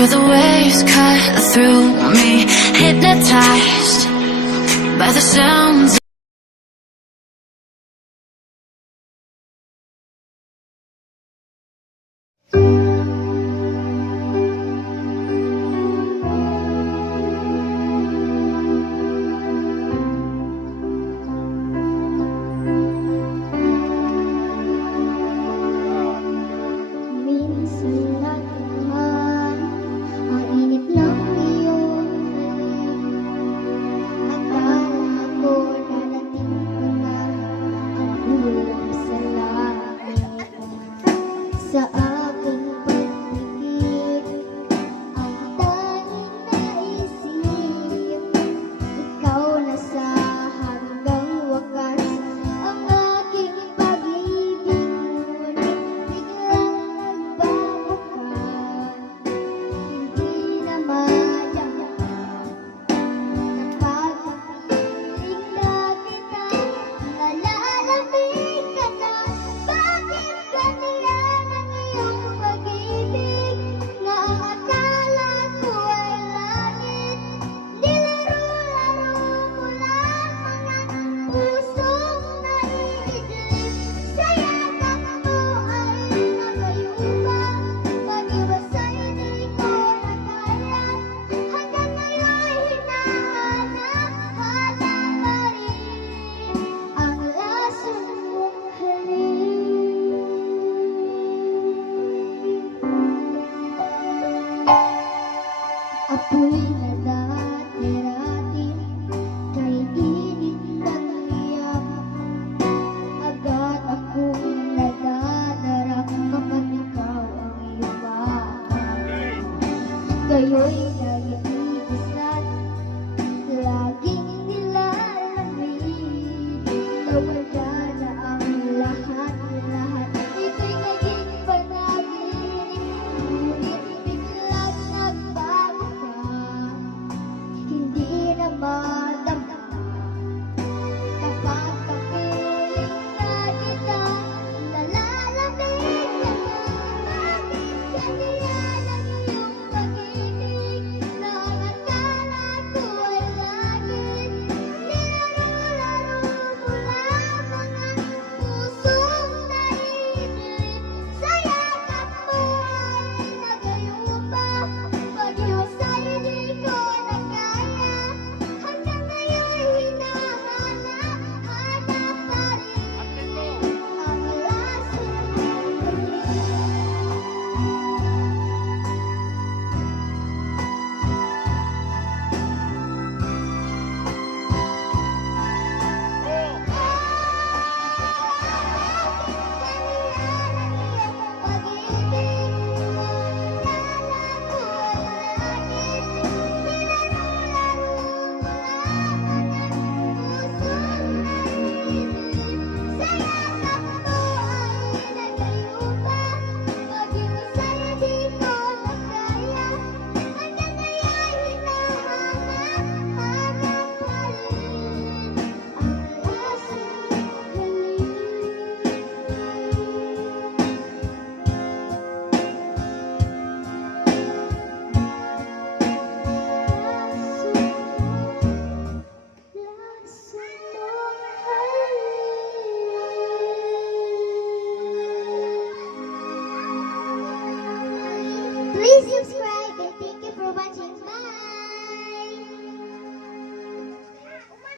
Feel the waves cut through me Hypnotized by the sounds kayo'y nag-iisat Laging nilalamig Tawag Please subscribe.